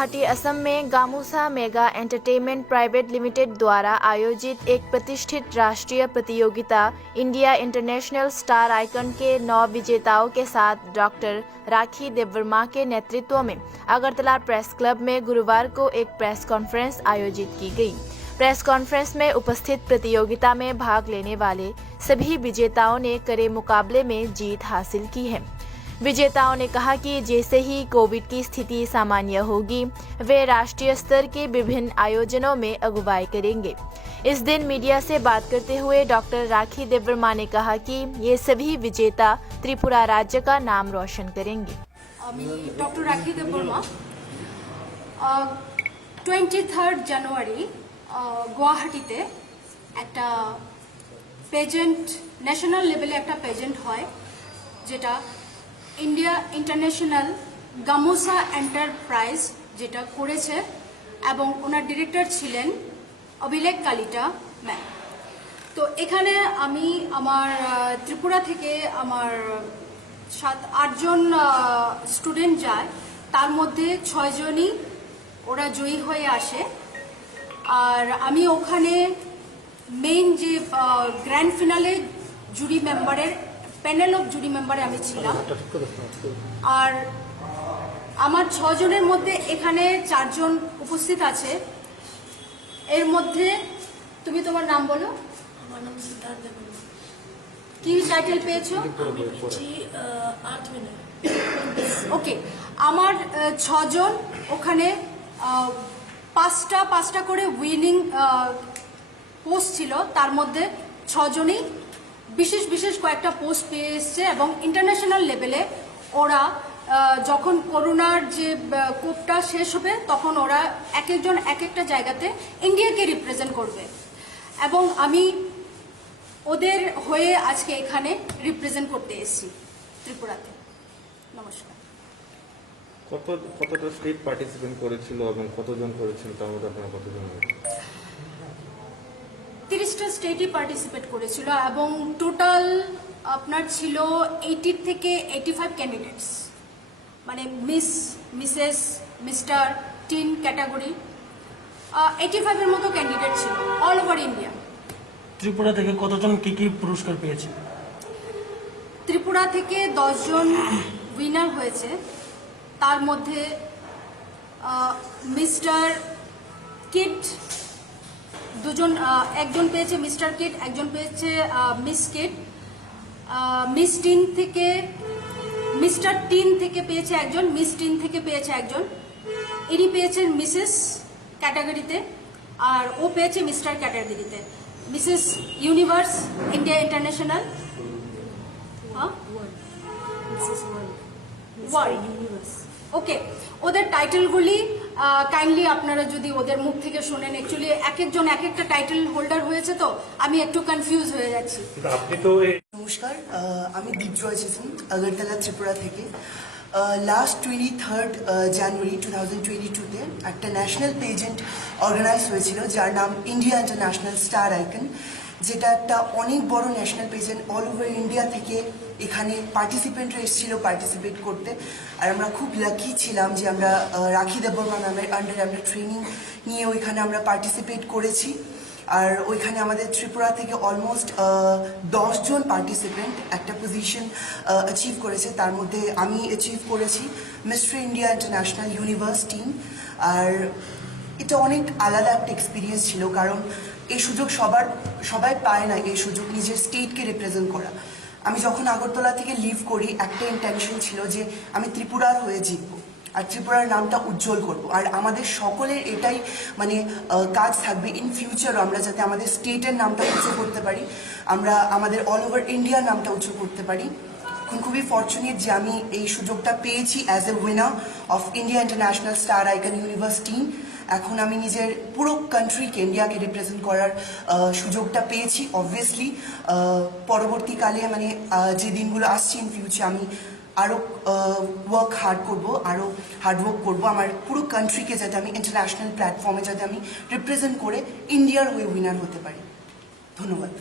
गुवाहाटी असम में gamusa mega entertainment private limited द्वारा आयोजित एक प्रतिष्ठित राष्ट्रीय प्रतियोगिता इंडिया इंटरनेशनल स्टार आइकन के 9 विजेताओं के साथ डॉक्टर राखी देववर्मा के नेतृत्व में अगरतला प्रेस क्लब में गुरुवार को एक प्रेस कॉन्फ्रेंस आयोजित की गई। प्रेस कॉन्फ्रेंस में उपस्थित प्रतियोगिता में भाग लेने वाले सभी विजेताओं ने कड़े मुकाबले में जीत हासिल की है। विजेताओं ने कहा कि जैसे ही कोविड की स्थिति सामान्य होगी, वे राष्ट्रीय स्तर के विभिन्न आयोजनों में अगुवाई करेंगे। इस दिन मीडिया से बात करते हुए डॉक्टर राखी देववर्मा ने कहा कि ये सभी विजेता त्रिपुरा राज्य का नाम रोशन करेंगे। डॉक्टर राखी देववर्मा 23 জানুয়ারি গুয়াহাটিতে একটা পেজেন্ট ন্যাশনাল লেভেলে একটা পেজেন্ট হয় যেটা ইন্ডিয়া ইন্টারন্যাশনাল গামোসা এন্টারপ্রাইজ যেটা করেছে এবং ওনার ডিরেক্টর ছিলেন অভিলেখ কালিটা ম্যাম। তো এখানে আমি আমার ত্রিপুরা থেকে আমার 7-8 জন স্টুডেন্ট যায়, তার মধ্যে 6 জনই ওরা জয়ী হয়ে আসে। আর আমি ওখানে মেইন যে গ্র্যান্ড ফিনালে জুরি মেম্বারের প্যানেল অফ জুরি মেম্বারে আমি ছিলাম। আর আমার 6 জনের মধ্যে এখানে 4 জন উপস্থিত আছে। এর মধ্যে তুমি তোমার নাম বলো। আমার নাম সিদ্ধার্থ দেববর্মা। কি টাইটেল পেয়েছো? Art winner. ওকে, আমার 6 জন ওখানে 5টা করে উইনিং পোস্ট ছিল, তার মধ্যে 6 জনই বিশেষ কয়েকটা পোস্ট পেয়ে এসছে এবং ইন্টারন্যাশনাল লেভেলে ওরা যখন করোনার যে কোপটা শেষ হবে তখন ওরা এক একজন এক একটা জায়গাতে ইন্ডিয়াকে রিপ্রেজেন্ট করবে এবং আমি ওদের হয়ে আজকে এখানে রিপ্রেজেন্ট করতে এসেছি ত্রিপুরাতে। নমস্কার। কতটা স্টেট পার্টিসিপেট করেছিল এবং কতজন করেছিল, তার মধ্যে আপনারা কতজন? 30টা স্টেটই পার্টিসিপেট করেছিল এবং টোটাল আপনার ছিল 80 থেকে 85 ক্যান্ডিডেটস, মানে miss, Mrs, mister, tin category 85 এর মতো ক্যান্ডিডেট ছিল অল ওভার ইন্ডিয়া। ত্রিপুরা থেকে কতজন কি পুরস্কার পেয়েছে? ত্রিপুরা থেকে 10 জন উইনার হয়েছে, তার মধ্যে মিস্টার কিট একজন পেয়েছে মিস্টার কিট, একজন পেয়েছে মিস কিট। মিস টিন থেকে মিস্টার টিন থেকে পেয়েছে একজন, মিস টিন থেকে পেয়েছে একজন, ইনি পেয়েছেন মিসেস ক্যাটাগরিতে আর ও পেয়েছে মিস্টার ক্যাটাগরিতে। মিসেস ইউনিভার্স ইন্ডিয়া ইন্টারন্যাশনাল ওকে, ওদের টাইটেলগুলি কাইন্ডলি আপনারা যদি ওদের মুখ থেকে শোনেন। অ্যাকচুয়ালি এক একজন এক একটা টাইটেল হোল্ডার হয়েছে, তো আমি একটু কনফিউজ হয়ে যাচ্ছি। নমস্কার, আমি দীপজয় চেতন, আগরতলা ত্রিপুরা থেকে। লাস্ট 23 জানুয়ারি 2022-তে একটা ন্যাশনাল পেজেন্ট অর্গানাইজ হয়েছিল যার নাম ইন্ডিয়া ইন্টারন্যাশনাল স্টার আইকন, যেটা একটা অনেক বড় ন্যাশনাল পেজেন্ট। অল ওভার ইন্ডিয়া থেকে এখানে পার্টিসিপেন্টরা এসেছিল পার্টিসিপেট করতে। আর আমরা খুব লাকি ছিলাম যে আমরা রাখি দেববর্মা ম্যামের আন্ডারে আমরা ট্রেনিং নিয়ে ওইখানে আমরা পার্টিসিপেট করেছি। আর ওইখানে আমাদের ত্রিপুরা থেকে অলমোস্ট 10 জন পার্টিসিপেন্ট একটা পজিশন অ্যাচিভ করেছে, তার মধ্যে আমি অ্যাচিভ করেছি Mister India International Universe team. আর এটা অনেক আলাদা একটা এক্সপিরিয়েন্স ছিল, কারণ এই সুযোগ সবাই পায় না, এই সুযোগ নিজের স্টেটকে রিপ্রেজেন্ট করা। আমি যখন আগরতলা থেকে লিভ করি, একটা ইন্টেনশন ছিল যে আমি ত্রিপুরার হয়ে জিতবো আর ত্রিপুরার নামটা উজ্জ্বল করব। আর আমাদের সকলের এটাই মানে কাজ থাকবে ইন ফিউচারও, আমরা যাতে আমাদের স্টেটের নামটা উঁচু করতে পারি, আমরা আমাদের অল ওভার ইন্ডিয়ার নামটা উঁচু করতে পারি। এখন খুবই ফর্চুনেট যে আমি এই সুযোগটা পেয়েছি as a winner of India international star icon universe team. এখন আমি নিজের পুরো কান্ট্রিকে, ইন্ডিয়াকে রিপ্রেজেন্ট করার সুযোগটা পেয়েছি। অবভিয়াসলি পরবর্তীকালে মানে যে দিনগুলো আসছে ইন ফিউচার আমি আরও হার্ডওয়ার্ক করবো আমার পুরো কান্ট্রিকে, যাতে আমি ইন্টারন্যাশনাল প্ল্যাটফর্মে যাতে আমি রিপ্রেজেন্ট করে ইন্ডিয়ার হয়ে উইনার হতে পারি। ধন্যবাদ।